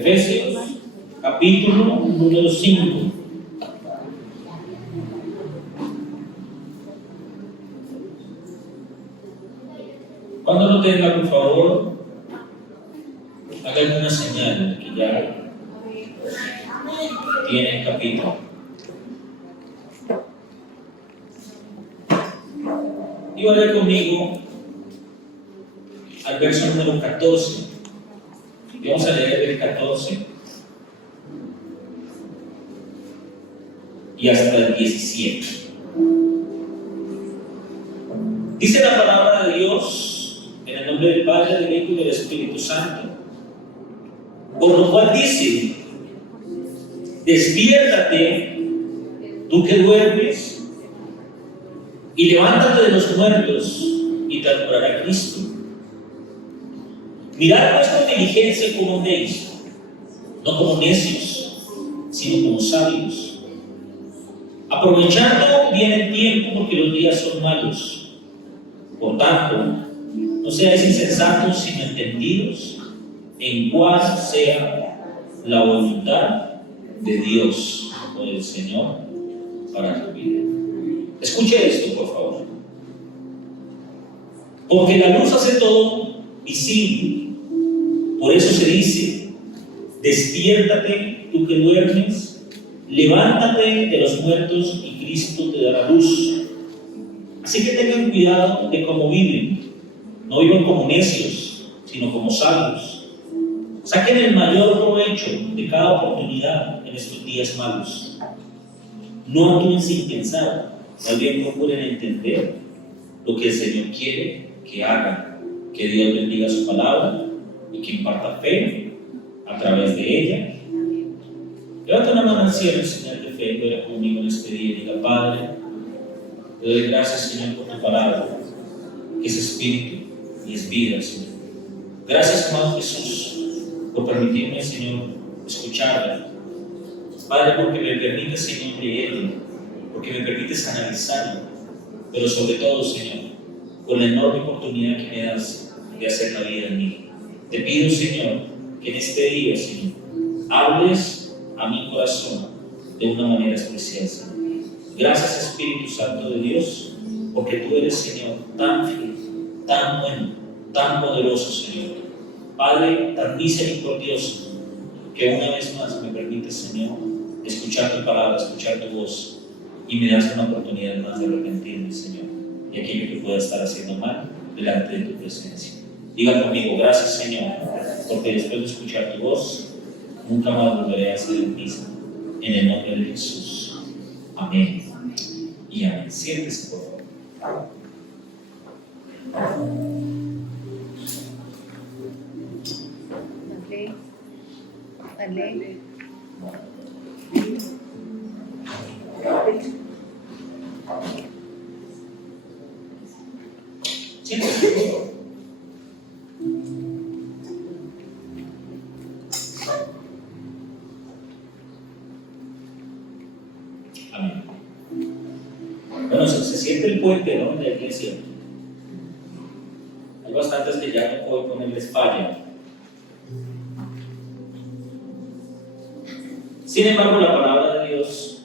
Efesios, capítulo número 5. Cuando lo tenga, por favor, hagan una señal que ya tiene el capítulo. Y vaya conmigo al verso número 14. Y vamos a leer del 14 y hasta el 17. Dice la palabra de Dios en el nombre del Padre, del Hijo y del Espíritu Santo. Por lo cual dice: despiértate, tú que duermes, y levántate de los muertos, y te alumbrará Cristo. Mirad vuestra diligencia como andéis, no como necios, sino como sabios, aprovechando bien el tiempo, porque los días son malos. Por tanto, no seáis insensatos, sino entendidos en cuál sea la voluntad de Dios o del Señor para tu vida. Escuche esto, por favor. Porque la luz hace todo visible. Por eso se dice: despiértate, tú que duermes, levántate de los muertos y Cristo te dará luz. Así que tengan cuidado de cómo viven. No vivan como necios, sino como sabios. Saquen el mayor provecho de cada oportunidad en estos días malos. No actúen sin pensar, más bien procuren entender lo que el Señor quiere que hagan. Que Dios bendiga su palabra y que imparta fe a través de ella. Levanta una mano al cielo, señal de fe, y ora conmigo en este día y diga: Padre, te doy gracias, Señor, por tu palabra, que es espíritu y es vida, Señor. Gracias, amado Jesús, por permitirme, Señor, escucharla. Padre, porque me permites, Señor, leerla, porque me permites analizarla, pero sobre todo, Señor, por la enorme oportunidad que me das de hacer la vida en mí. Te pido, Señor, que en este día, Señor, hables a mi corazón de una manera especial, Señor. Gracias, Espíritu Santo de Dios, porque tú eres, Señor, tan fiel, tan bueno, tan poderoso, Señor. Padre, tan misericordioso, que una vez más me permites, Señor, escuchar tu palabra, escuchar tu voz, y me das una oportunidad más de arrepentirme, Señor, y aquello que pueda estar haciendo mal delante de tu presencia. Diga conmigo: gracias, Señor, porque después de escuchar tu voz, nunca más volveré a ser el mismo. En el nombre de Jesús. Amén y amén. Siéntese, por favor. Dale. Siéntese, por favor. Amén. Bueno, se siente el puente, ¿no?, en la iglesia. Hay bastantes que ya hoy con él les falla. Sin embargo, la palabra de Dios,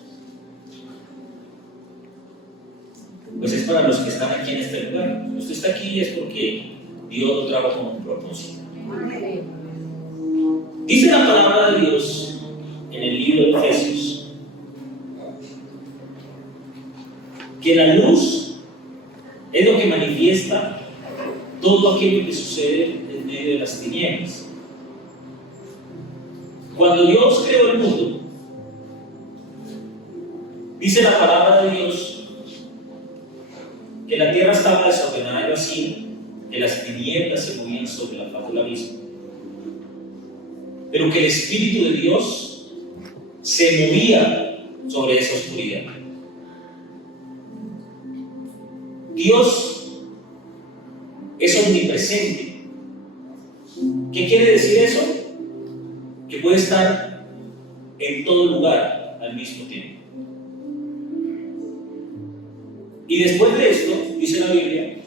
pues es para los que están aquí en este lugar. Usted está aquí es porque Dios lo trajo con un propósito. Dice la palabra de Dios en el libro de Efesios que la luz es lo que manifiesta todo aquello que sucede en medio de las tinieblas. Cuando Dios creó el mundo, dice la palabra de Dios que la tierra estaba desordenada y vacía, que las tinieblas se movían sobre la faz del abismo, pero que el Espíritu de Dios se movía sobre esa oscuridad. Dios es omnipresente. ¿Qué quiere decir eso? Que puede estar en todo lugar al mismo tiempo. Y después de esto, dice la Biblia,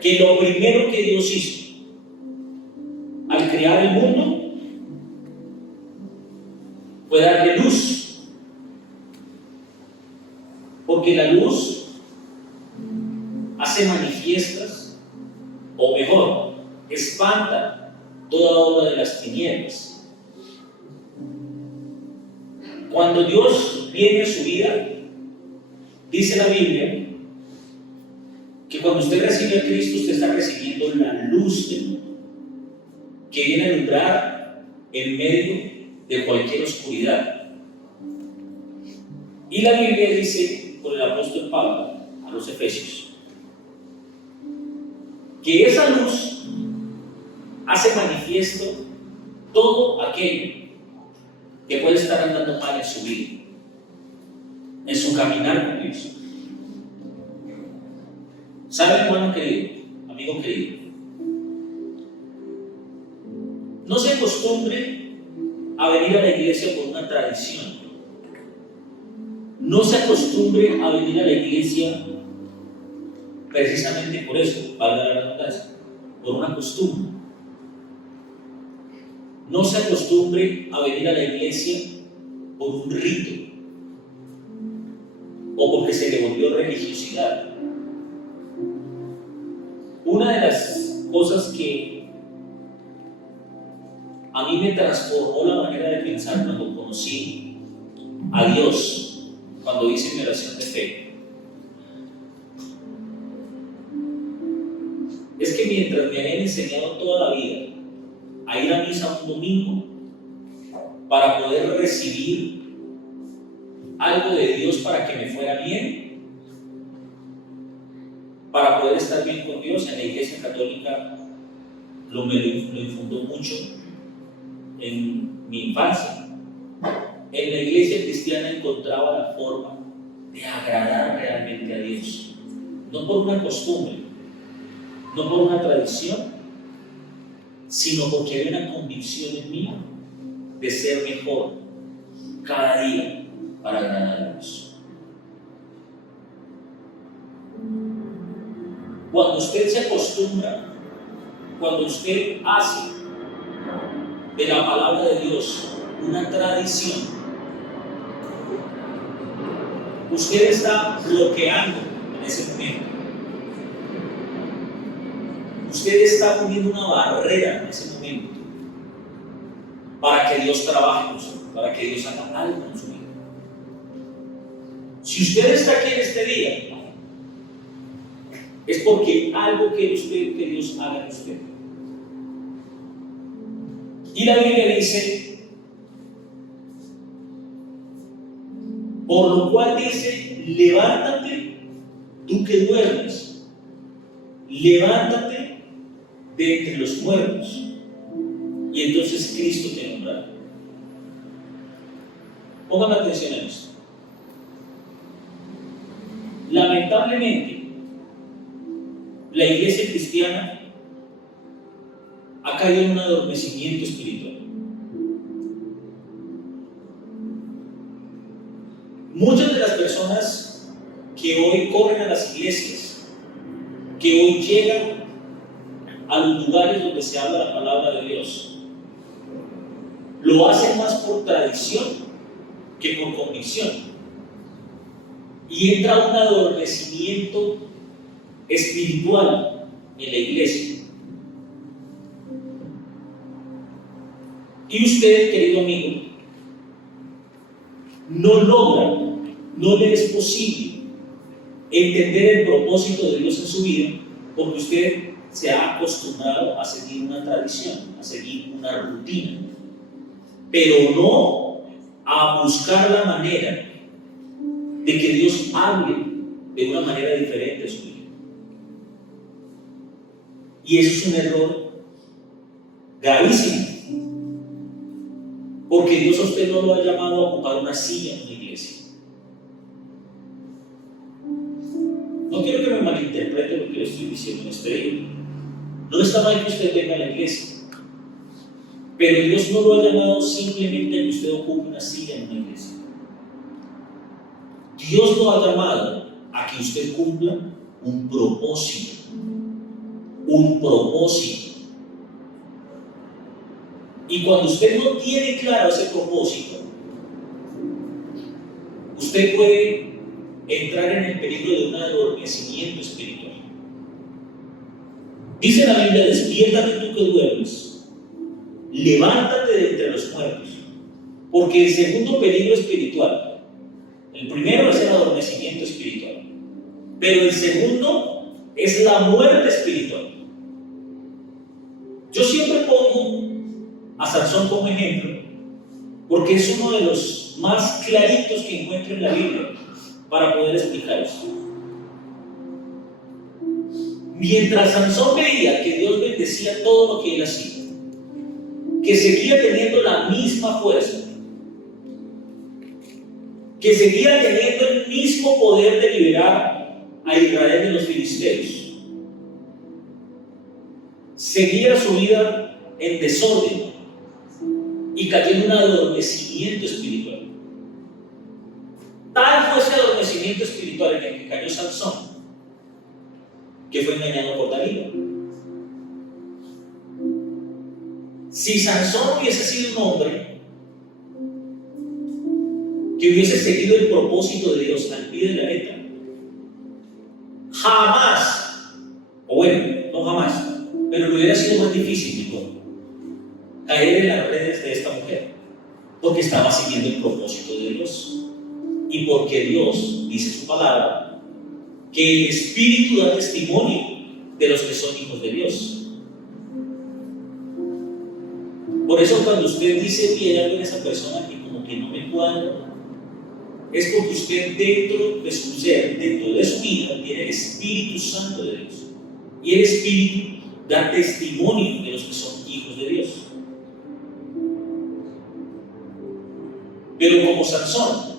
que lo primero que Dios hizo al crear el mundo de luz, porque la luz hace manifiestas, o mejor, espanta toda obra de las tinieblas. Cuando Dios viene a su vida, dice la Biblia que cuando usted recibe a Cristo, usted está recibiendo la luz del mundo, que viene a alumbrar en medio de cualquier oscuridad. Y la Biblia dice, por el apóstol Pablo a los Efesios, que esa luz hace manifiesto todo aquello que puede estar andando mal en su vida, en su caminar con Dios. ¿Sabe, hermano querido, amigo querido? No se acostumbre a venir a la iglesia por una tradición. No se acostumbre a venir a la iglesia precisamente por eso, valga la redundancia, por una costumbre. No se acostumbre a venir a la iglesia por un rito o porque se le volvió religiosidad. Una de las cosas que a mí me transformó la manera de pensar cuando conocí a Dios, cuando hice mi oración de fe, es que mientras me habían enseñado toda la vida a ir a misa un domingo para poder recibir algo de Dios para que me fuera bien, para poder estar bien con Dios, en la Iglesia Católica me lo infundó mucho en mi infancia. En la Iglesia cristiana encontraba la forma de agradar realmente a Dios, no por una costumbre, no por una tradición, sino porque había una convicción en mí de ser mejor cada día para agradar a Dios. Cuando usted se acostumbra, cuando usted hace de la palabra de Dios una tradición, usted está bloqueando en ese momento. Usted está poniendo una barrera en ese momento para que Dios trabaje con usted, para que Dios haga algo en su vida. Si usted está aquí en este día, es porque algo quiere usted que Dios haga en usted. Y la Biblia dice, por lo cual dice, levántate tú que duermes, levántate de entre los muertos, y entonces Cristo te honrará. Póngame atención en esto. Lamentablemente, la iglesia cristiana ha caído en un adormecimiento espiritual. Muchas de las personas que hoy corren a las iglesias, que hoy llegan a los lugares donde se habla la palabra de Dios, lo hacen más por tradición que por convicción. Y entra un adormecimiento espiritual en la iglesia. Y usted, querido amigo, no logra, no le es posible entender el propósito de Dios en su vida porque usted se ha acostumbrado a seguir una tradición, a seguir una rutina, pero no a buscar la manera de que Dios hable de una manera diferente a su vida. Y eso es un error gravísimo, porque Dios a usted no lo ha llamado a ocupar una silla en una iglesia. No quiero que me malinterprete lo que le estoy diciendo en este día. No está mal que usted venga a la iglesia, pero Dios no lo ha llamado simplemente a que usted ocupe una silla en una iglesia. Dios lo ha llamado a que usted cumpla un propósito. Un propósito. Y cuando usted no tiene claro ese propósito, usted puede entrar en el peligro de un adormecimiento espiritual. Dice la Biblia: despiértate tú que duermes, levántate de entre los muertos. Porque el segundo peligro espiritual, el primero es el adormecimiento espiritual, pero el segundo es la muerte espiritual. Yo siempre pongo a Sansón como ejemplo, porque es uno de los más claritos que encuentro en la Biblia para poder explicar eso. Mientras Sansón veía que Dios bendecía todo lo que él hacía, que seguía teniendo la misma fuerza, que seguía teniendo el mismo poder de liberar a Israel de los filisteos, seguía su vida en desorden y cayó en un adormecimiento espiritual. Tal fue ese adormecimiento espiritual en el que cayó Sansón, que fue engañado por Dalila. Si Sansón hubiese sido un hombre que hubiese seguido el propósito de Dios al pie de la letra, jamás, o bueno, no jamás, pero le hubiera sido más difícil, mejor, caer en las redes de esta mujer, porque estaba siguiendo el propósito de Dios y porque Dios dice su palabra que el Espíritu da testimonio de los que son hijos de Dios. Por eso cuando usted dice: oye, hay algo en esa persona que como que no me cuadra, es porque usted dentro de su ser, dentro de su vida, tiene el Espíritu Santo de Dios, y el Espíritu da testimonio de los que son hijos de Dios. Pero como Sansón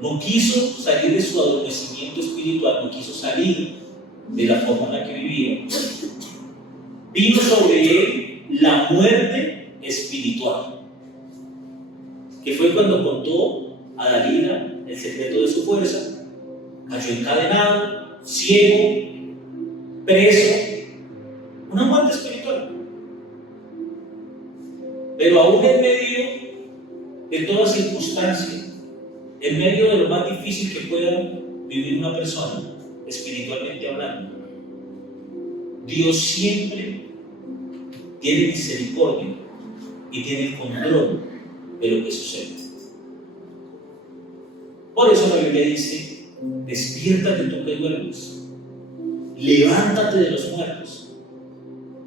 no quiso salir de su adormecimiento espiritual, no quiso salir de la forma en la que vivía, vino sobre él la muerte espiritual, que fue cuando contó a Dalila el secreto de su fuerza, cayó encadenado, ciego, preso, una muerte espiritual. Pero aún en medio de toda circunstancia, en medio de lo más difícil que pueda vivir una persona, espiritualmente hablando, Dios siempre tiene misericordia y tiene el control de lo que sucede. Por eso la Biblia dice: despiértate tú que duermes, levántate de los muertos,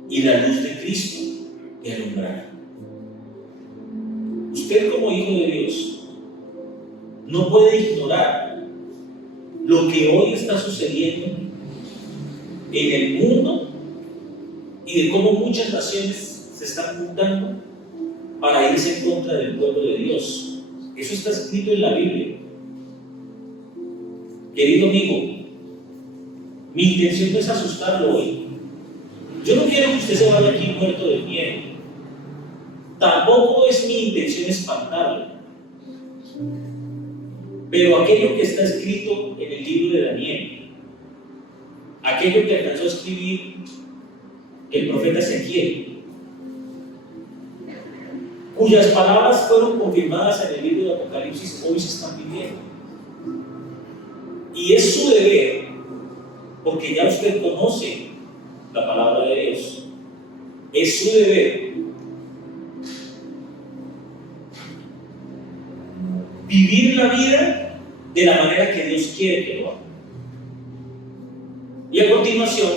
y la luz de Cristo te alumbrará. Usted, como hijo de Dios, no puede ignorar lo que hoy está sucediendo en el mundo y de cómo muchas naciones se están juntando para irse en contra del pueblo de Dios. Eso está escrito en la Biblia. Querido amigo, mi intención no es asustarlo hoy. Yo no quiero que usted se vaya aquí muerto de miedo. Tampoco es mi intención espantarlo. Pero aquello que está escrito en el libro de Daniel, aquello que alcanzó a escribir el profeta Ezequiel, cuyas palabras fueron confirmadas en el libro de Apocalipsis, hoy se están viviendo. Y es su deber, porque ya usted conoce la palabra de Dios, es su deber vivir la vida de la manera que Dios quiere que lo haga. Y a continuación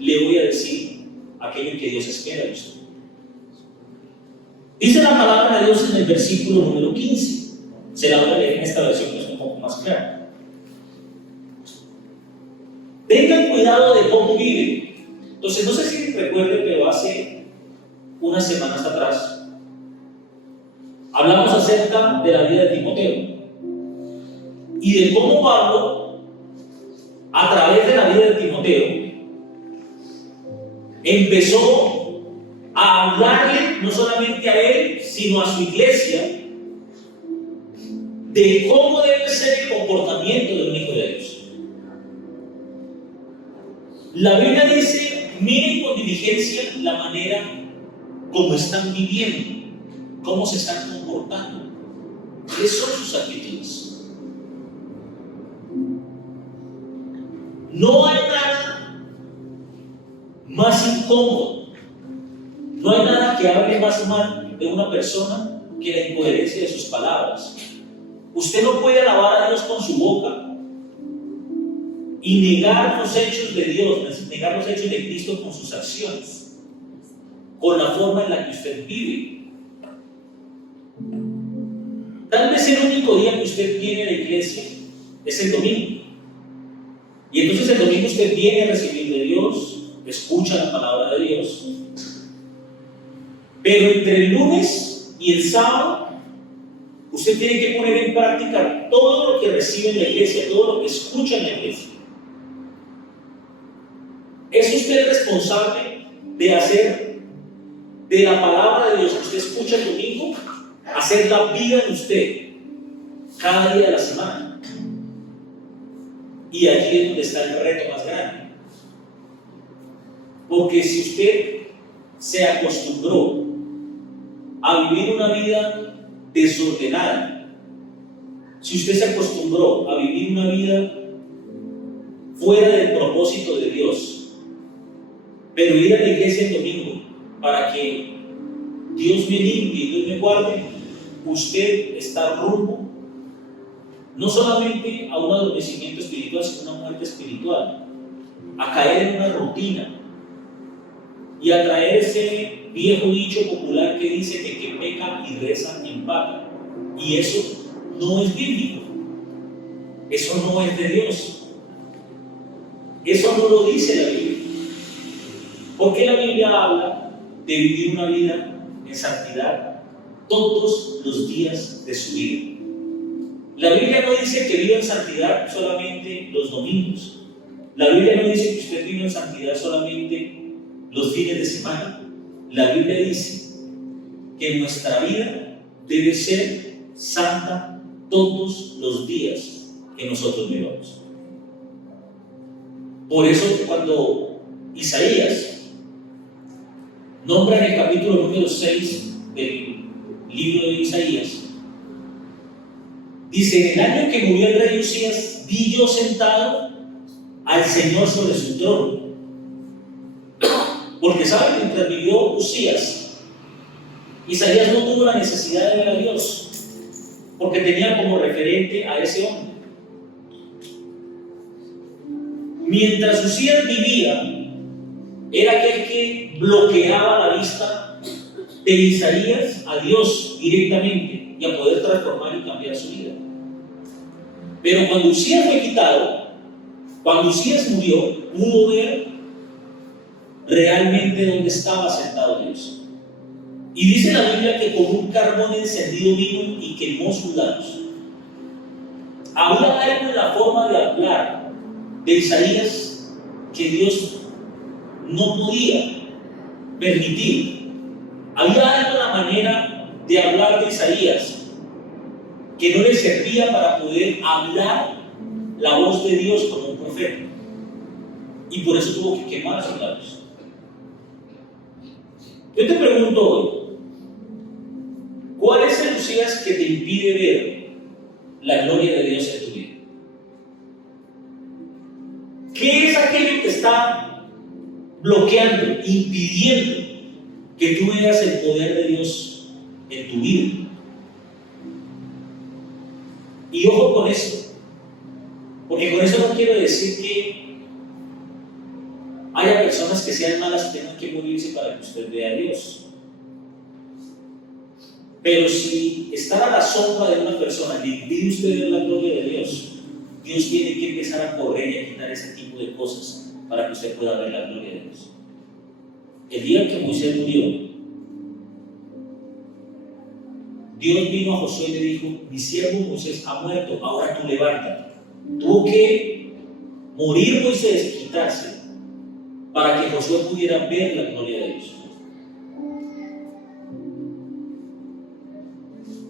le voy a decir aquello que Dios espera de usted. Dice la palabra de Dios en el versículo número 15. Se la voy a leer en esta versión que es un poco más clara. Tengan cuidado de cómo viven. Entonces, no sé si recuerden, pero hace unas semanas atrás hablamos acerca de la vida de Timoteo y de cómo Pablo, a través de la vida de Timoteo, empezó a hablarle no solamente a él, sino a su iglesia, de cómo debe ser el comportamiento de un hijo de Dios. La Biblia dice: miren con diligencia la manera como están viviendo, cómo se están comportando, qué son sus actitudes. No hay nada más incómodo, no hay nada que hable más mal de una persona que la incoherencia de sus palabras. Usted no puede alabar a Dios con su boca y negar los hechos de Dios, negar los hechos de Cristo con sus acciones, con la forma en la que usted vive. Tal vez el único día que usted viene a la iglesia es el domingo. Y entonces el domingo usted viene a recibir de Dios, escucha la palabra de Dios. Pero entre el lunes y el sábado, usted tiene que poner en práctica todo lo que recibe en la iglesia, todo lo que escucha en la iglesia. ¿Es usted responsable de hacer de la palabra de Dios que usted escucha el domingo, hacer la vida de usted cada día de la semana? Y allí es donde está el reto más grande. Porque si usted se acostumbró a vivir una vida desordenada, si usted se acostumbró a vivir una vida fuera del propósito de Dios, pero ir a la iglesia el domingo para que Dios me limpie y Dios me guarde, usted está rumbo no solamente a un adormecimiento espiritual, sino a una muerte espiritual, a caer en una rutina y a traer ese viejo dicho popular que dice que quien peca y reza empata. Y eso no es bíblico, eso no es de Dios, eso no lo dice la Biblia. Porque la Biblia habla de vivir una vida en santidad todos los días de su vida. La Biblia no dice que viva en santidad solamente los domingos. La Biblia no dice que usted viva en santidad solamente los fines de semana. La Biblia dice que nuestra vida debe ser santa todos los días que nosotros vivamos. Por eso cuando Isaías nombra en el capítulo número 6 del libro de Isaías, dice: en el año que murió el rey Usías, vi yo sentado al Señor sobre su trono. Porque saben, mientras vivió Usías, Isaías no tuvo la necesidad de ver a Dios, porque tenía como referente a ese hombre. Mientras Usías vivía, era aquel que bloqueaba la vista de Isaías a Dios directamente y a poder transformar y cambiar su vida. Pero cuando Usías fue quitado, cuando Usías murió, pudo ver realmente dónde estaba sentado Dios. Y dice la Biblia que con un carbón encendido vino y quemó sus labios. Había algo en la forma de hablar de Isaías que Dios no podía permitir. Había algo en la manera de hablar de Isaías que no le servía para poder hablar la voz de Dios como un profeta. Y por eso tuvo que quemar sus labios. Yo te pregunto hoy, ¿cuál es el Usías que te impide ver la gloria de Dios en tu vida? ¿Qué es aquello que está bloqueando, impidiendo que tú veas el poder de Dios en tu vida? Y ojo con eso, porque con eso no quiero decir que haya personas que sean malas y tengan que morirse para que usted vea a Dios. Pero si estar a la sombra de una persona le impide usted ver la gloria de Dios, Dios tiene que empezar a correr y a quitar ese tipo de cosas para que usted pueda ver la gloria de Dios. El día que Moisés murió, Dios vino a Josué y le dijo: mi siervo Moisés ha muerto, ahora tú levántate. Tuvo que morir Moisés, quitarse, para que Josué pudiera ver la gloria de Dios.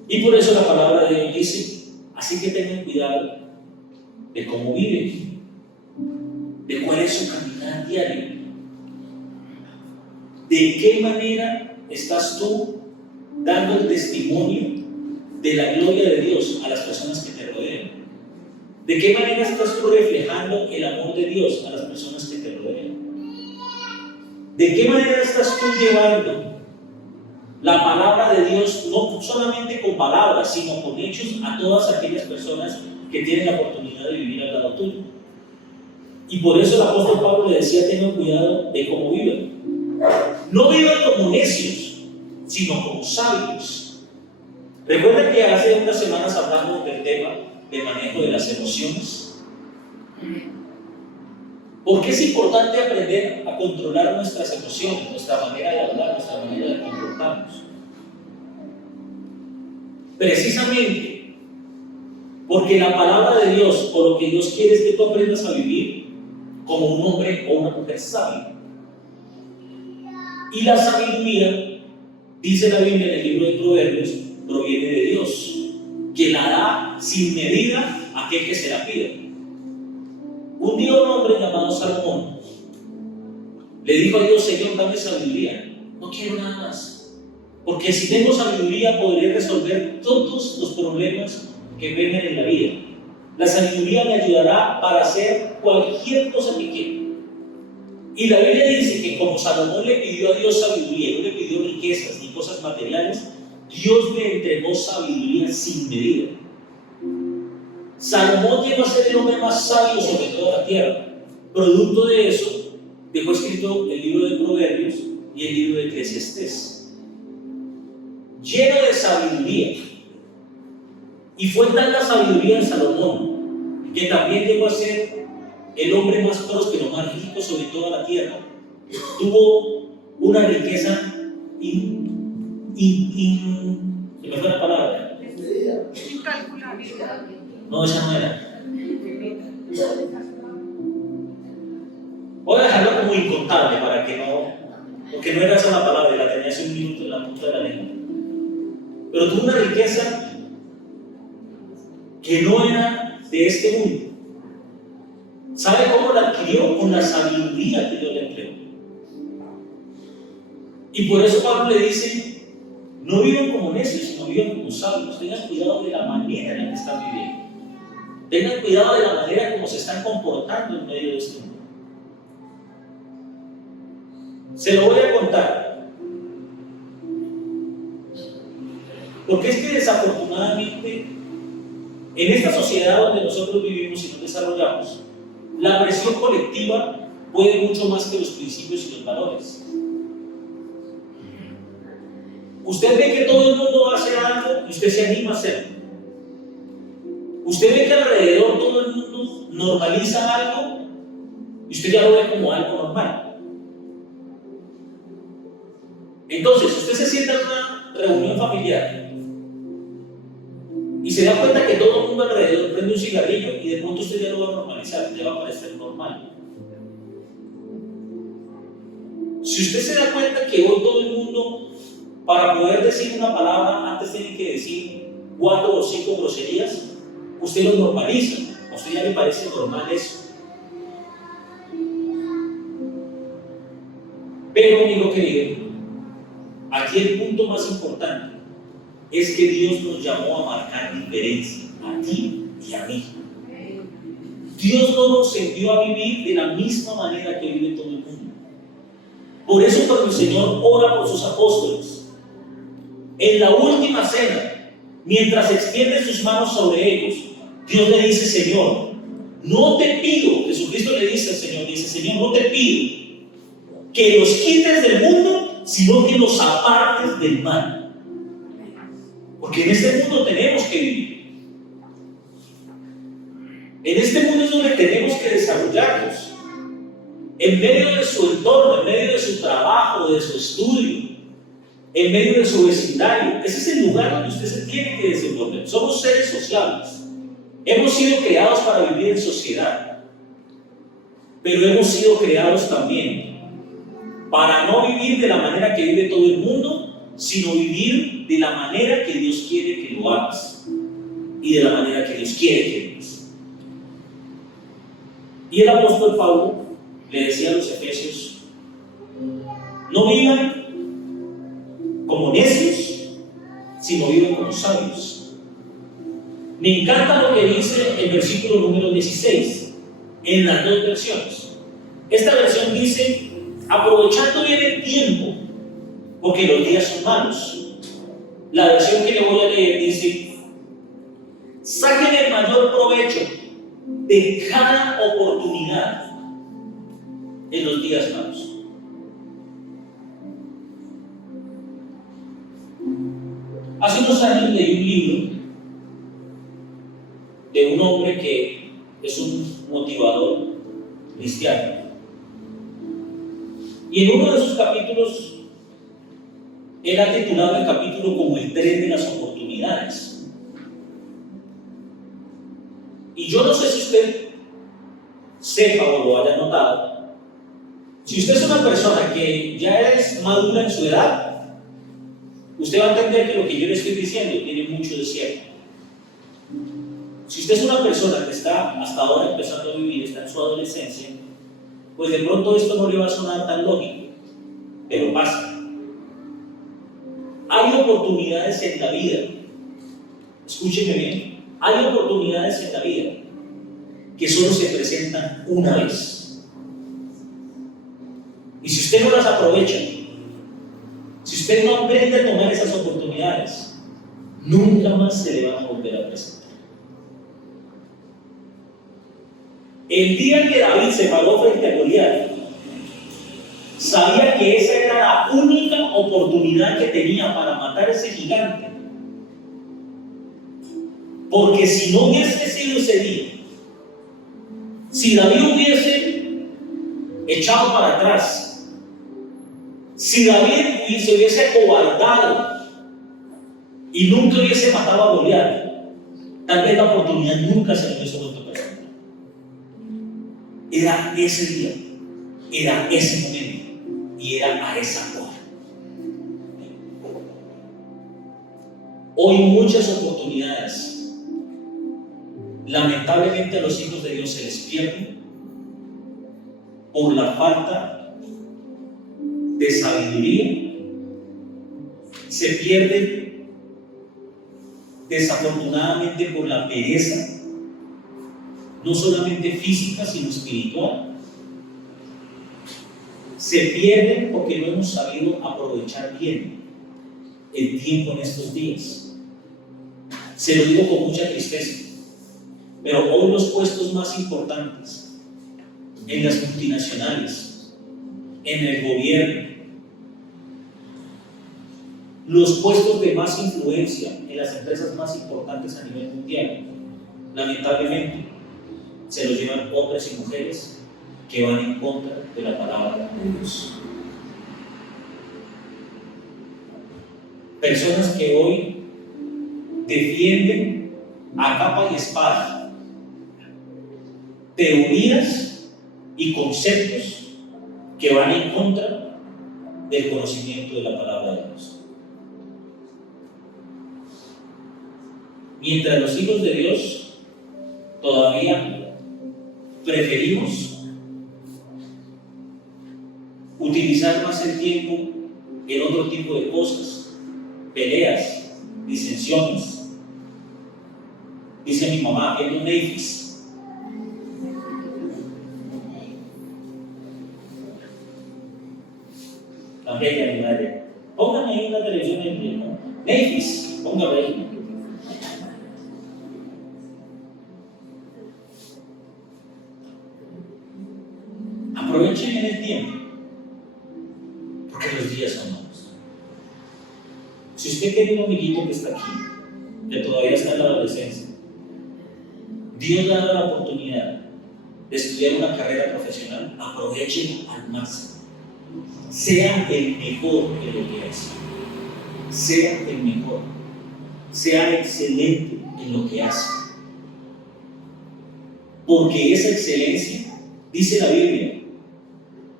Y por eso la palabra de Dios dice: así que tengan cuidado de cómo viven, de cuál es su caminar diario, de qué manera estás tú dando el testimonio de la gloria de Dios a las personas que te rodean. ¿De qué manera estás tú reflejando el amor de Dios a las personas que te rodean? ¿De qué manera estás tú llevando la palabra de Dios, no solamente con palabras, sino con hechos, a todas aquellas personas que tienen la oportunidad de vivir al lado tuyo? Y por eso el apóstol Pablo le decía: tengan cuidado de cómo viven. No vivan como necios, sino como sabios. Recuerden que hace unas semanas hablamos del tema del manejo de las emociones. ¿Por qué es importante aprender a controlar nuestras emociones, nuestra manera de hablar, nuestra manera de comportarnos? Precisamente porque la palabra de Dios, o lo que Dios quiere, es que tú aprendas a vivir como un hombre o una mujer sabio. Y la sabiduría, dice la Biblia en el libro de Proverbios, proviene de Dios, que la da sin medida a aquel que se la pide. Un día un hombre llamado Salomón le dijo a Dios: Señor, dame sabiduría, no quiero nada más, porque si tengo sabiduría podré resolver todos los problemas que vengan en la vida. La sabiduría me ayudará para hacer cualquier cosa que quiera. Y la Biblia dice que como Salomón le pidió a Dios sabiduría, no le pidió riquezas ni cosas materiales, Dios le entregó sabiduría sin medida. Salomón llegó a ser el hombre más sabio sobre toda la tierra. Producto de eso, dejó escrito el libro de Proverbios y el libro de Eclesiastés, lleno de sabiduría. Y fue tal la sabiduría de Salomón que también llegó a ser el hombre más próspero, más rico sobre toda la tierra. Tuvo una riqueza se me fue la palabra. Incalculable. No, esa no era. Voy a dejarlo como incontable para que no, porque no era esa la palabra, la tenía hace un minuto en la punta de la lengua. Pero tuvo una riqueza que no era de este mundo. ¿Sabe cómo la adquirió? Con la sabiduría que Dios le entregó. Y por eso Pablo le dice: no vivan como necios, sino vivan como sabios. Tengan cuidado de la manera en la que están viviendo. Tengan cuidado de la manera como se están comportando en medio de este mundo. Se lo voy a contar. Porque es que desafortunadamente, en esta sociedad donde nosotros vivimos y nos desarrollamos, la presión colectiva puede mucho más que los principios y los valores. Usted ve que todo el mundo hace algo y usted se anima a hacerlo. Usted ve que alrededor todo el mundo normaliza algo y usted ya lo ve como algo normal. Entonces, usted se sienta en una reunión familiar y se da cuenta que todo el mundo alrededor prende un cigarrillo y de pronto usted ya lo va a normalizar, le va a parecer normal. Si usted se da cuenta que hoy todo el mundo, para poder decir una palabra, antes tiene que decir 4 o 5 groserías, usted lo normaliza, a usted ya le parece normal eso. Pero, amigo querido, aquí el punto más importante es que Dios nos llamó a marcar diferencia, a ti y a mí. Dios no nos envió a vivir de la misma manera que vive todo el mundo. Por eso cuando el Señor ora por sus apóstoles, en la última cena, mientras extiende sus manos sobre ellos, Dios le dice: Señor, no te pido, Jesucristo le dice al Señor, dice: Señor, no te pido que los quites del mundo, sino que los apartes del mal. Porque en este mundo tenemos que vivir. En este mundo es donde tenemos que desarrollarnos. En medio de su entorno, en medio de su trabajo, de su estudio, en medio de su vecindario. Ese es el lugar donde usted se tiene que desenvolver. Somos seres sociales. Hemos sido creados para vivir en sociedad. Pero hemos sido creados también para no vivir de la manera que vive todo el mundo, sino vivir de la manera que Dios quiere que lo hagas y de la manera que Dios quiere que vivas. Y el apóstol Pablo le decía a los efesios: no vivan como necios, sino vivan como sabios. Me encanta lo que dice el versículo número 16, en las dos versiones. Esta versión dice, aprovechando bien el tiempo, porque los días son malos. La versión que le voy a leer dice, saquen el mayor provecho de cada oportunidad en los días malos. Hace unos años leí un libro de un hombre que es un motivador cristiano. Y en uno de sus capítulos, él ha titulado el capítulo como el tren de las oportunidades. Y yo no sé si usted sepa o lo haya notado, si usted es una persona que ya es madura en su edad, usted va a entender que lo que yo le estoy diciendo tiene mucho de cierto. Si usted es una persona que está hasta ahora empezando a vivir, está en su adolescencia, pues de pronto esto no le va a sonar tan lógico, pero pasa. Hay oportunidades en la vida, escúcheme bien, hay oportunidades en la vida que solo se presentan una vez. Y si usted no las aprovecha, si usted no aprende a tomar esas oportunidades, nunca más se le van a volver a presentar. El día que David se paró frente a Goliat, sabía que esa era la única oportunidad que tenía para matar a ese gigante. Porque si no hubiese sido ese día, si David hubiese echado para atrás, si David se hubiese acobardado y nunca hubiese matado a Goliat, tal vez la oportunidad nunca se le hubiese vuelto a presentar. Era ese día, era ese momento y era a esa hora. Hoy muchas oportunidades, lamentablemente, a los hijos de Dios se les pierden por la falta de sabiduría, se pierden desafortunadamente por la pereza, no solamente física sino espiritual. Se pierden porque no hemos sabido aprovechar bien el tiempo en estos días. Se lo digo con mucha tristeza, pero hoy los puestos más importantes en las multinacionales, en el gobierno, los puestos de más influencia en las empresas más importantes a nivel mundial, lamentablemente se los llevan hombres y mujeres que van en contra de la palabra de Dios. Personas que hoy defienden a capa y espada teorías y conceptos que van en contra del conocimiento de la palabra de Dios. Mientras los hijos de Dios todavía preferimos utilizar más el tiempo en otro tipo de cosas, peleas, disensiones. Dice mi mamá, viendo Netflix. También a mi madre, póngame ahí una televisión en Netflix, póngame ahí. Aprovechen bien el tiempo, porque los días son malos. Si usted tiene un amiguito que está aquí, que todavía está en la adolescencia, Dios le ha dado la oportunidad de estudiar una carrera profesional, aprovechen al máximo. Sea el mejor en lo que hace. Sea el mejor. Sea excelente en lo que hace. Porque esa excelencia, dice la Biblia,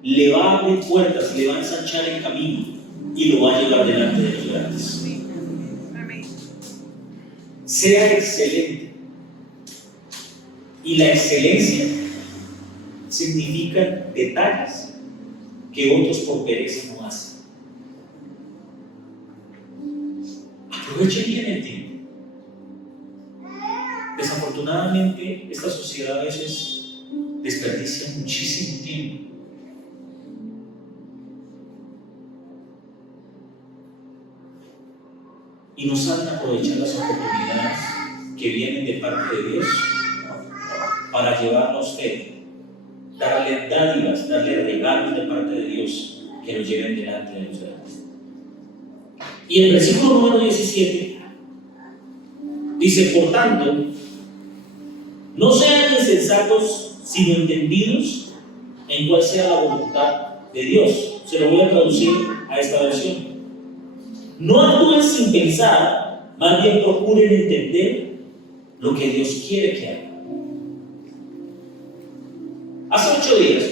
le va a abrir puertas, le va a ensanchar el camino y lo va a llevar delante de los grandes. Sea excelente. Y la excelencia significa detalles que otros por pereza no hacen. Aprovechen bien el tiempo. desperdicia muchísimo tiempo. Y no saben aprovechar las oportunidades que vienen de parte de Dios para llevarlo a usted, darle dádivas, darle regalos de parte de Dios que lo lleven delante de usted. Y el versículo número 17 dice: por tanto, no sean insensatos, sino entendidos en cuál sea la voluntad de Dios. Se lo voy a traducir a esta versión. No actúen sin pensar, más bien procuren entender lo que Dios quiere que hagan. Hace 8 días,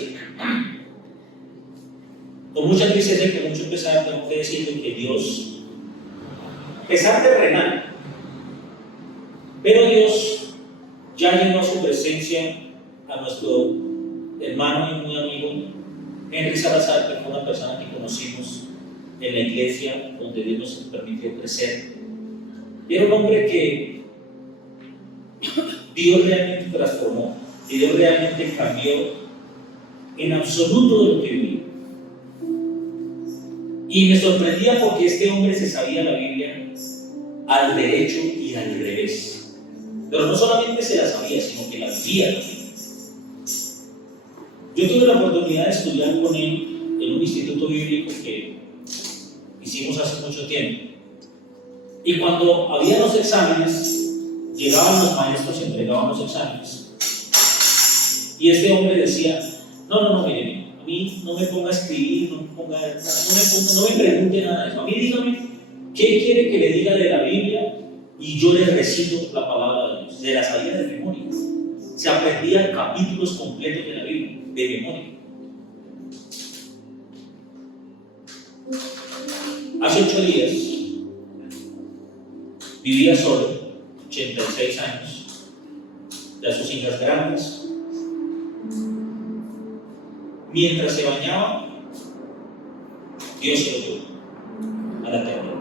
con mucha tristeza y con mucho pesar, tengo que decirle que Dios, pesar terrenal, pero Dios ya llenó a su presencia a nuestro hermano y muy amigo Henry Salazar, que fue una persona que conocimos en la iglesia donde Dios nos permitió crecer. Y era un hombre que Dios realmente transformó, y Dios realmente cambió en absoluto de lo que vivía. Y me sorprendía porque este hombre se sabía la Biblia al derecho y al revés. Pero no solamente se la sabía, sino que la vivía también. Yo tuve la oportunidad de estudiar con él en un instituto bíblico que hicimos hace mucho tiempo. Y cuando había los exámenes, llegaban los maestros y entregaban los exámenes. Y este hombre decía: no, mire, a mí no me ponga a escribir, no me pregunte nada de eso. A mí dígame qué quiere que le diga de la Biblia y yo le recito la palabra de Dios. Se la sabía de memoria. Se aprendía capítulos completos de la Biblia de memoria. Hace 8 días vivía solo, 86 años, ya sus hijas grandes. Mientras se bañaba, Dios se lo llevó a la eternidad.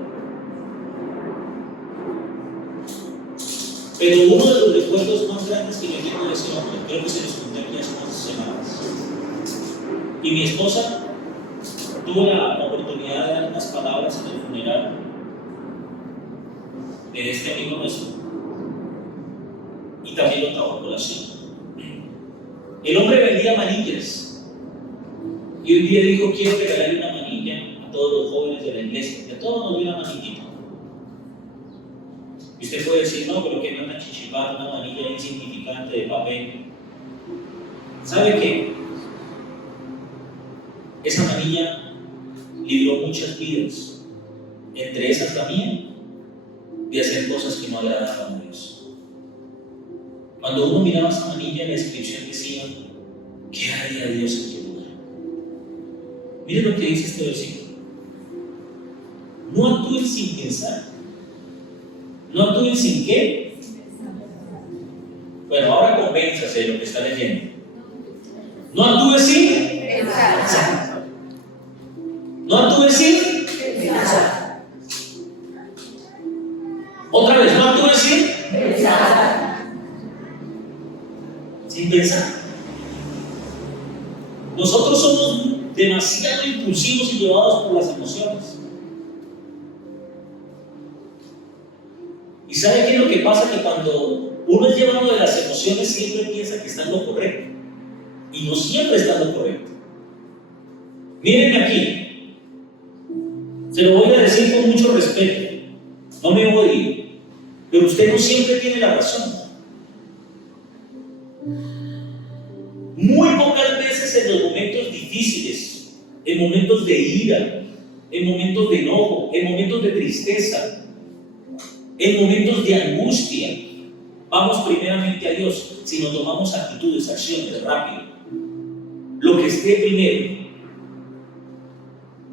Pero uno de los recuerdos más grandes que yo tengo de ese hombre, creo que se los conté aquí hace unas semanas. Y mi esposa tuvo la oportunidad de dar unas palabras en el funeral de este amigo nuestro, y también lo trajo a colación. El hombre vendía manillas. Y un día dijo: quiero regalarle una manilla a todos los jóvenes de la iglesia, que a todos nos dio una manillita. Y usted puede decir: no, pero que no es una chichipata, una manilla insignificante de papel. ¿Sabe qué? Esa manilla libró muchas vidas, entre esas la mía, de hacer cosas que no agradaban a Dios. Cuando uno miraba esa manilla, en la inscripción decía: ¿qué haría Dios en tu lugar? Mire lo que dice este versículo: no actúen sin pensar. ¿No actúen sin qué? Bueno, ahora convénzase de lo que está leyendo. No actúen sin pensar. No actúen sin pensar. Otra vez, no actúen sin pensar. Sin pensar. Nosotros somos demasiado impulsivos y llevados por las emociones. ¿Y sabe qué es lo que pasa? Que cuando uno es llevado de las emociones, siempre piensa que está en lo correcto. Y no siempre está en lo correcto. Mírenme aquí. Se lo voy a decir con mucho respeto. No me odie. Pero usted no siempre tiene la razón. Muy pocas veces en los momentos difíciles, en momentos de ira, en momentos de enojo, en momentos de tristeza, en momentos de angustia, vamos primeramente a Dios, sino tomamos actitudes, acciones rápido. Lo que esté primero.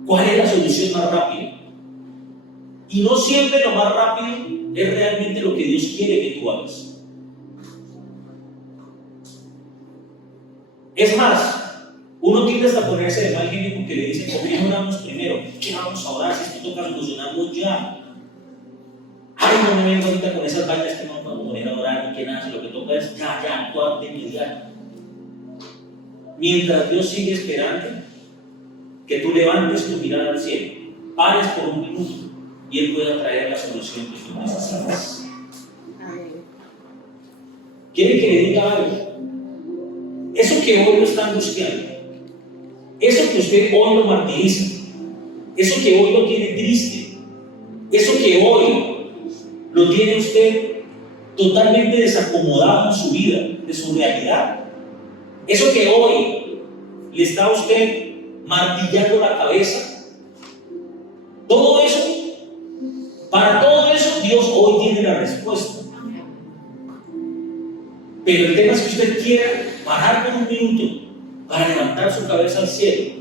¿Cuál es la solución más rápida? Y no siempre lo más rápido es realmente lo que Dios quiere que tú hagas. Es más, uno tiende hasta ponerse de mal genio porque le dicen: ¿por qué no oramos primero? ¿Qué vamos a orar si esto toca solucionarlo ya? Ay, no me vengo ahorita con esas vainas que no vamos a poner a orar ni que nada, si lo que toca es ya, actuar de inmediato. mientras Dios sigue esperando que tú levantes tu mirada al cielo, pares por un minuto y Él pueda traer la solución que tú necesitas. ¿Quiere que le diga algo? Eso que hoy lo está angustiando, eso que usted hoy lo martiriza, eso que hoy lo tiene triste, eso que hoy lo tiene usted totalmente desacomodado en su vida, de su realidad, eso que hoy le está a usted martillando la cabeza, todo eso, para todo eso Dios hoy tiene la respuesta. Pero el tema es que usted quiera parar por un minuto para levantar su cabeza al cielo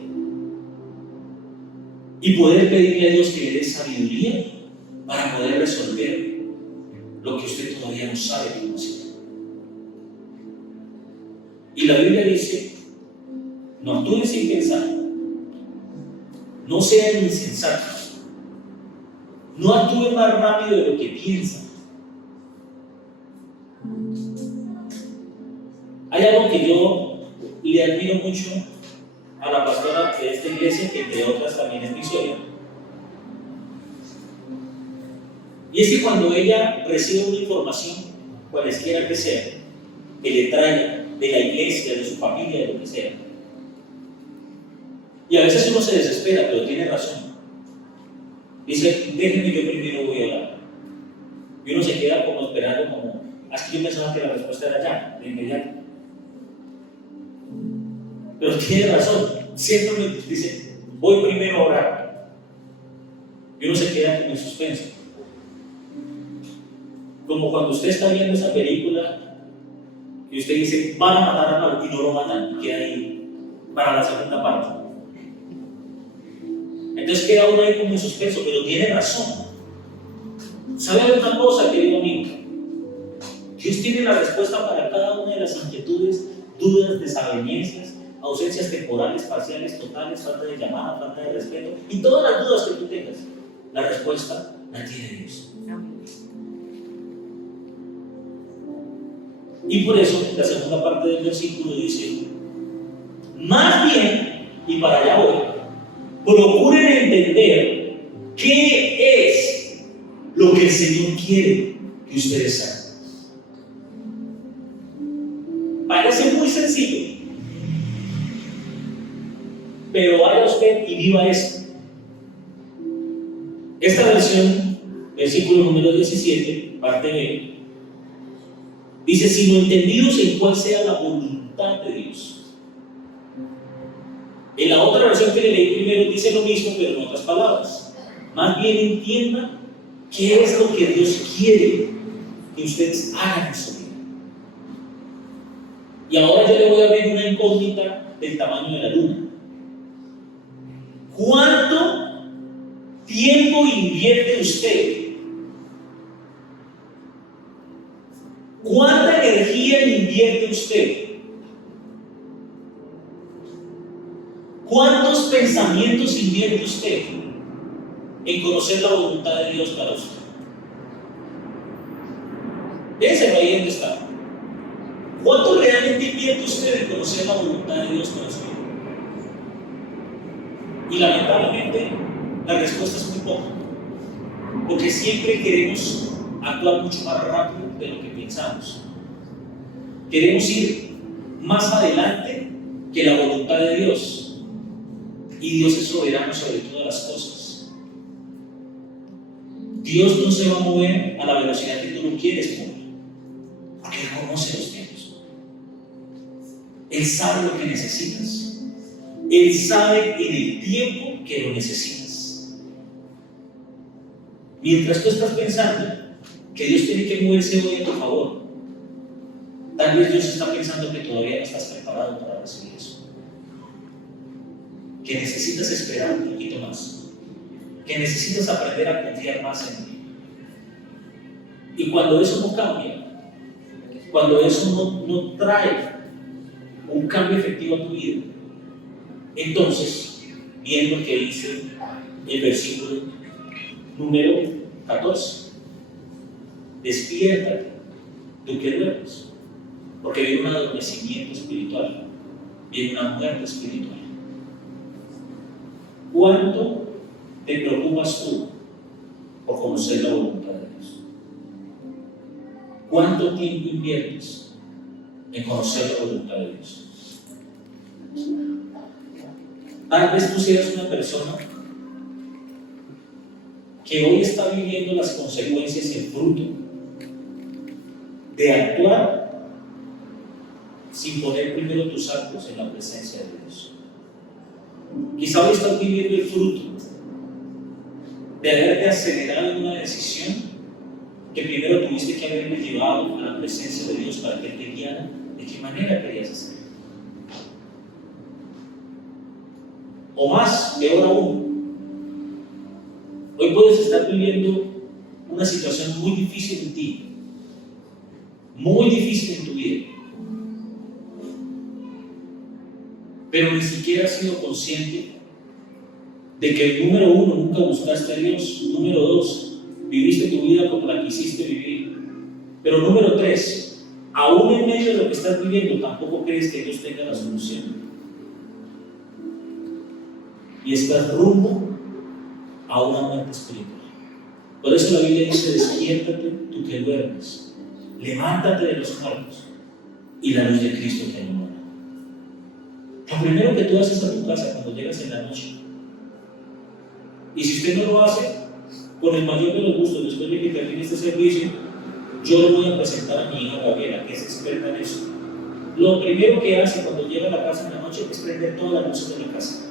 y poder pedirle a Dios que le dé sabiduría para poder resolver lo que usted todavía no sabe cómo hacer. Y la Biblia dice: no actúen sin pensar, no sean insensatos, no actúen más rápido de lo que piensan. Hay algo que yo le admiro mucho a la pastora de esta iglesia, que entre otras también es mi suegra, y es que cuando ella recibe una información, cualesquiera que sea, que le traiga de la iglesia, de su familia, de lo que sea, y a veces uno se desespera, pero tiene razón, dice: déjenme, yo primero voy a hablar, y uno se queda como esperando, como: así yo pensaba que la respuesta era ya, de inmediato. Pero tiene razón, siempre me dice: voy primero a orar, y uno se queda como en suspenso, como cuando usted está viendo esa película y usted dice: van a matar a Pablo, y no lo matan, y queda ahí para la segunda parte. Entonces queda uno ahí como en suspenso, pero tiene razón. ¿Sabe otra cosa, querido amigo? Dios tiene la respuesta para cada una de las inquietudes, dudas, desavenencias, ausencias temporales, parciales, totales, falta de llamada, falta de respeto, y todas las dudas que tú tengas. La respuesta la tiene Dios. Y por eso la segunda parte del versículo dice: más bien, y para allá voy, procuren entender qué es lo que el Señor quiere que ustedes hagan. Parece muy sencillo, pero vaya usted y viva esto. Esta versión, versículo número 17, parte B, dice: sino entendidos en cuál sea la voluntad de Dios. En la otra versión que le leí primero dice lo mismo, pero en otras palabras. Más bien entienda qué es lo que Dios quiere que ustedes hagan en su vida. Y ahora yo le voy a abrir una incógnita del tamaño de la luna. ¿Cuánto tiempo invierte usted? ¿Cuánta energía invierte usted? ¿Cuántos pensamientos invierte usted en conocer la voluntad de Dios para usted? Piénselo ahí donde está. ¿Cuánto realmente invierte usted en conocer la voluntad de Dios para usted? Y lamentablemente la respuesta es muy poco, porque siempre queremos actuar mucho más rápido de lo que pensamos. Queremos ir más adelante que la voluntad de Dios. Y Dios es soberano sobre todas las cosas. Dios no se va a mover a la velocidad que tú no quieres mover, porque Él conoce los tiempos. Él sabe lo que necesitas. Él sabe en el tiempo que lo necesitas. Mientras tú estás pensando que Dios tiene que moverse hoy a tu favor, tal vez Dios está pensando que todavía no estás preparado para recibir eso, que necesitas esperar un poquito más, que necesitas aprender a confiar más en ti. Y cuando eso no cambia, cuando eso no trae un cambio efectivo a tu vida, entonces viene lo que dice el versículo número 14: despiértate, tú que duermes, porque viene un adormecimiento espiritual. viene una muerte espiritual. ¿Cuánto te preocupas tú por conocer la voluntad de Dios? ¿Cuánto tiempo inviertes en conocer la voluntad de Dios? Tal vez tú seas una persona que hoy está viviendo las consecuencias y el fruto de actuar sin poner primero tus actos en la presencia de Dios. Quizá hoy estás viviendo el fruto de haberte acelerado en una decisión que primero tuviste que haberme llevado a la presencia de Dios para que Él te guiara de qué manera querías hacerlo. O más, peor aún, hoy puedes estar viviendo una situación muy difícil en ti, muy difícil en tu vida, pero ni siquiera has sido consciente de que, número uno, nunca buscaste a Dios, número dos, viviste tu vida como la quisiste vivir, pero número tres, aún en medio de lo que estás viviendo, tampoco crees que Dios tenga la solución. Y estás rumbo a una muerte espiritual. Por eso la Biblia dice: despiértate tú que duermes, levántate de los muertos y la luz de Cristo te alumbrará. Lo primero que tú haces a tu casa cuando llegas en la noche, y si usted no lo hace, con el mayor de los gustos, después de que termine este servicio, yo le voy a presentar a mi hija Gabriela, que es experta en eso. Lo primero que hace cuando llega a la casa en la noche es prender todas las luces de la casa.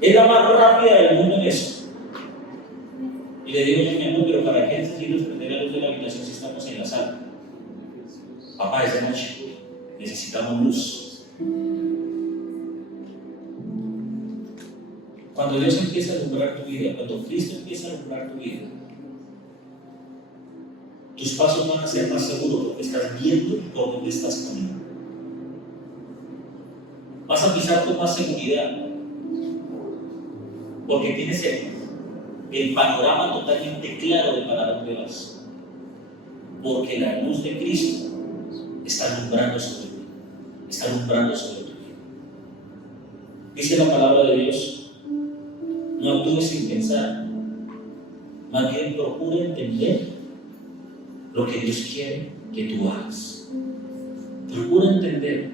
Es la más rápida del mundo en eso. Y le digo yo: mi amor, pero ¿para qué necesitas prender la luz de la habitación si estamos en la sala? Papá, es de noche, necesitamos luz. Cuando Dios empieza a alumbrar tu vida, cuando Cristo empieza a alumbrar tu vida, tus pasos van a ser más seguros porque estás viendo por dónde estás caminando. Vas a pisar con más seguridad porque tienes el panorama totalmente claro de para dónde vas, porque la luz de Cristo está alumbrando sobre ti, está alumbrando sobre tu vida. Dice la palabra de Dios: no actúes sin pensar, más bien procura entender lo que Dios quiere que tú hagas. Procura entender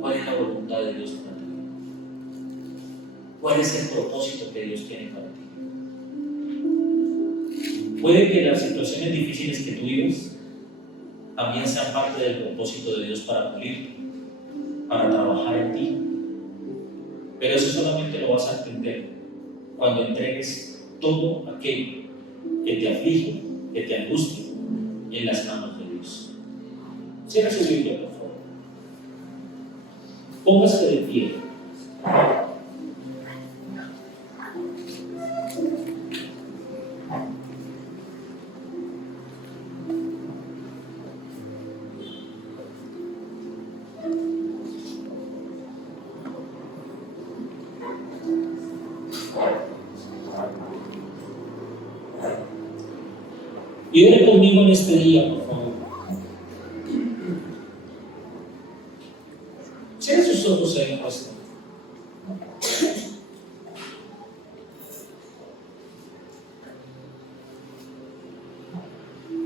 cuál es la voluntad de Dios para ti, cuál es el propósito que Dios tiene para ti. Puede que las situaciones difíciles que tú vives también sean parte del propósito de Dios para pulirte, para trabajar en ti, pero eso solamente lo vas a entender cuando entregues todo aquello que te aflige, que te angustia, en las manos de Dios. Cierra su Biblia, por favor. Póngase de pie. Y ore conmigo en este día, por favor. Cierre sus ojos ahí, pastor.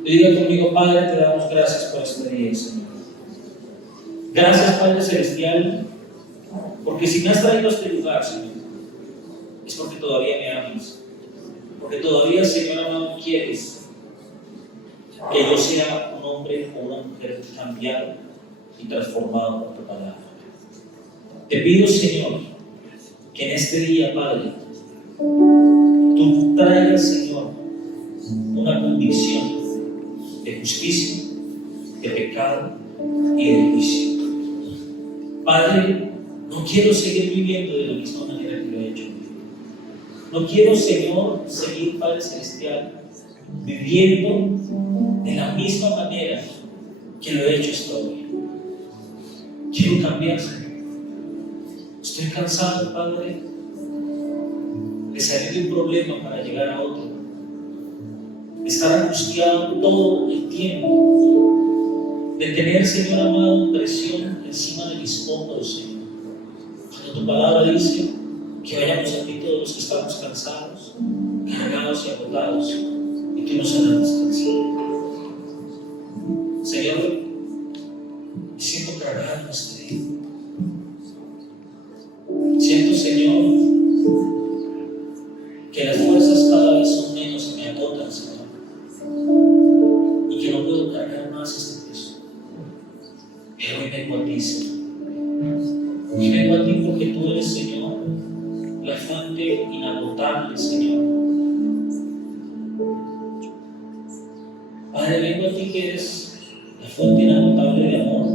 Y diga conmigo: Padre, te damos gracias por este día, Señor. Gracias, Padre Celestial, porque si me has traído a este lugar, Señor, es porque todavía me amas, porque todavía, Señor amado, quieres que yo sea un hombre o una mujer cambiado y transformado por tu palabra. Te pido, Señor, que en este día, Padre, tú traigas, Señor, una convicción de justicia, de pecado y de juicio. Padre, no quiero seguir viviendo de la misma manera que lo he hecho. No quiero, Señor, seguir, Padre Celestial, viviendo de la misma manera que lo he hecho hasta hoy. Quiero cambiar, Señor. Estoy cansado, Padre, de salir de un problema para llegar a otro, de estar angustiado todo el tiempo, de tener, Señor amado, presión encima de mis hombros, Señor. Cuando tu palabra dice que vayamos a ti todos los que estamos cansados, cargados y agotados, y que nos harás descansar. Señor, me siento cargado este día. Siento, Señor, que las fuerzas cada vez son menos y me agotan, Señor, y que no puedo cargar más este peso. Pero hoy vengo a ti, Señor. Hoy vengo a ti porque tú eres, Señor, la fuente inagotable, Señor. Padre, vengo a ti que eres la fuente inagotable de amor,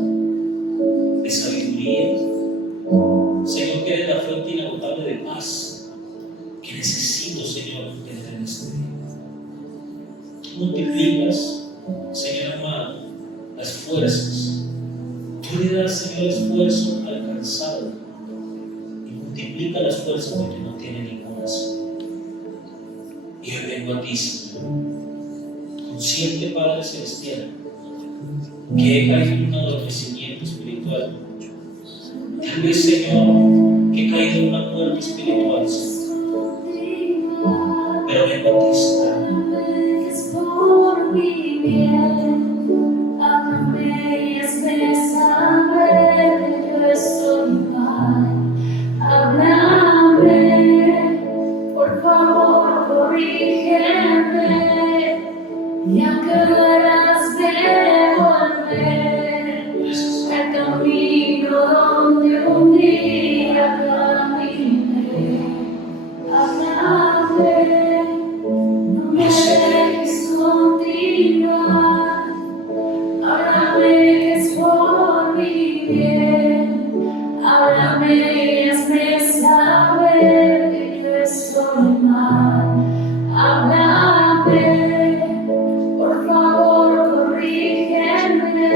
de sabiduría. Señor, que eres la fuente inagotable de paz que necesito, Señor, tener en este día. Multiplicas, Señor amado, las fuerzas. Tú le das, Señor, esfuerzo al cansado y multiplica las fuerzas de que no tiene ninguna, Señor. Y hoy vengo a ti, Señor, consciente, Padre Celestial, que he caído en un adormecimiento espiritual. Tal vez, Señor, que he caído en una muerte espiritual, Señor. Pero vengo a ti, Señor. Por mi bien, háblame y hazme saber que yo estoy mal. Háblame, por favor, corrígeme, y aunque duelas de volver al camino donde un día caminé. Háblame, no me dejes continuar. Háblame que es por mi bien. Háblame y hazme saber que yo estoy mal. Háblame, por favor, corrígeme,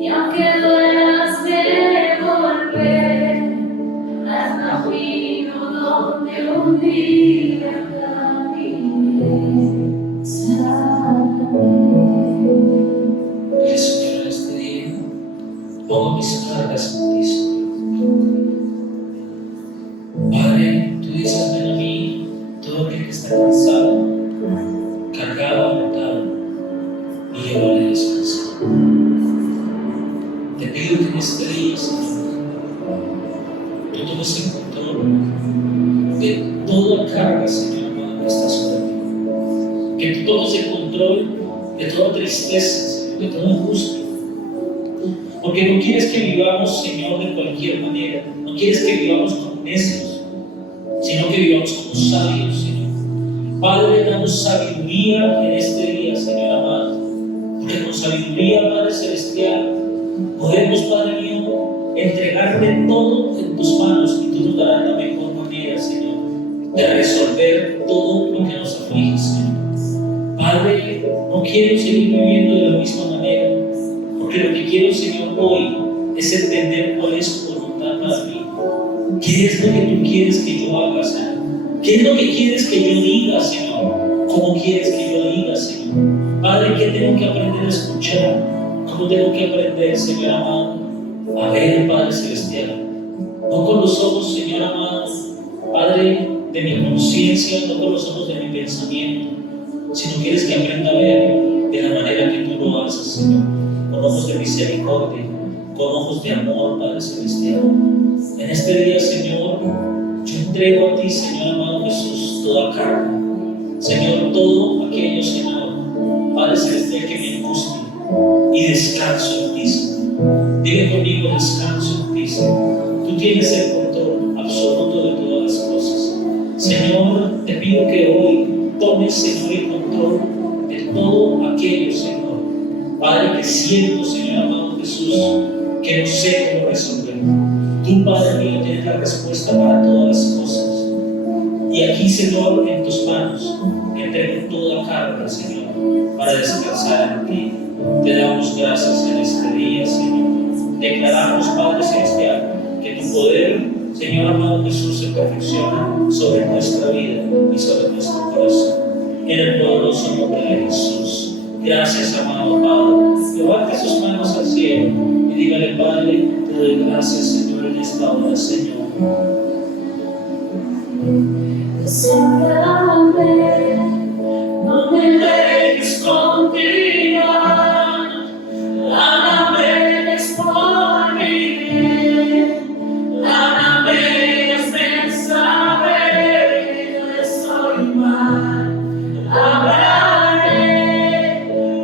y aunque duelas de volver al camino donde un día caminé, sálvame. Señor, en este día pongo mis cargas en ti, Señor. Padre, tú dices, ven a mí, todo aquel que está cansado, cargado, agotado, y yo haré descansar. Te pido que en este día, Señor, tú tomes el control de toda carga, Señor, amado, que está sobre mí. Que tú tomes el control de toda tristeza, Señor, de toda angustia. Porque no quieres que vivamos, Señor, de cualquier manera. No quieres que vivamos como necios, sino que vivamos como sabios, Señor. Padre, danos sabiduría en este día, Señor amado. Porque con sabiduría, Padre Celestial, podemos, Padre mío, entregarte todo en tus manos y tú nos darás la mejor manera, Señor, de resolver todo lo que nos aflige, Señor. Padre, no quiero seguir viviendo de la misma manera, porque lo que quiero, Señor, hoy es entender cuál es tu voluntad para mí. ¿Qué es lo que tú quieres que yo haga, Señor? ¿Qué es lo que quieres que yo diga, Señor? ¿Cómo quieres que yo diga, Señor? Padre, ¿qué tengo que aprender a escuchar? ¿Cómo tengo que aprender, Señor amado, a ver, Padre Celestial? No con los ojos, Señor amado, Padre, de mi conciencia, no con los ojos de mi pensamiento, sino quieres que aprenda a ver de la manera que tú lo haces, Señor, con ojos de misericordia, con ojos de amor, Padre Celestial. En este día, Señor, yo entrego a ti, Señor amado Jesús, toda carga, Señor, todo aquello, Señor, Padre Celestial, que me angustia, y descanso en ti, Señor. Dile conmigo, descanso en ti, Señor. Tú tienes el control absoluto de todas las cosas. Señor, te pido que hoy tomes, Señor, el control de todo aquello, Señor, Padre, que siento, Señor amado Jesús, que no sé cómo resolver. Tú, Padre mío, tienes la respuesta para todas las cosas. Y aquí, Señor, en tus manos, entrego toda carga, Señor, para descansar en ti. Te damos gracias en este día, Señor. Declaramos, Padre Celestial, que tu poder, Señor amado Jesús, se perfecciona sobre nuestra vida y sobre nuestro corazón. En el poderoso nombre de Jesús. Gracias, amado Padre. Levante sus manos al cielo y dígale, Padre, te doy gracias, Señor, en esta hora, Señor. Siempre amé, no me dejes continuar. Ámame es por mi bien, ámame hazme saber que no estoy mal. Hablaré,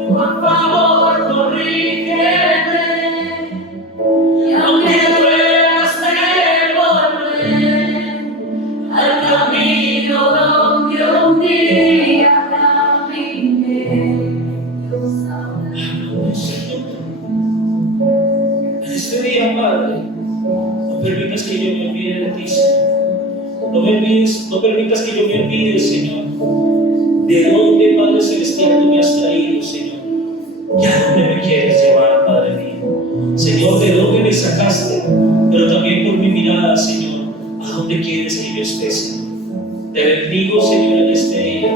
por favor corrígeme, y aunque duelas me volver al camino donde un día caminé. Dios sabrá. En este día, Padre, no permitas que yo me olvide de ti, Señor. No permitas que yo me olvide, Señor, de dónde, Padre Celestial, tú me has traído, Señor. Y a dónde me quieres llevar, Padre mío. Señor, de dónde me sacaste, pero también por mi mirada, Señor, a dónde quieres que yo esté, Señor. Te bendigo, Señor, en este día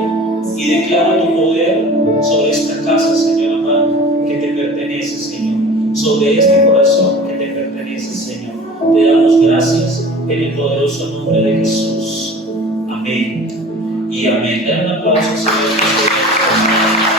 y declaro tu poder sobre esta casa, Señor amado, que te pertenece, Señor. Sobre este corazón que te pertenece, Señor. Te damos gracias en el poderoso nombre de Jesús. Amén y amén. Den un aplauso, Señor.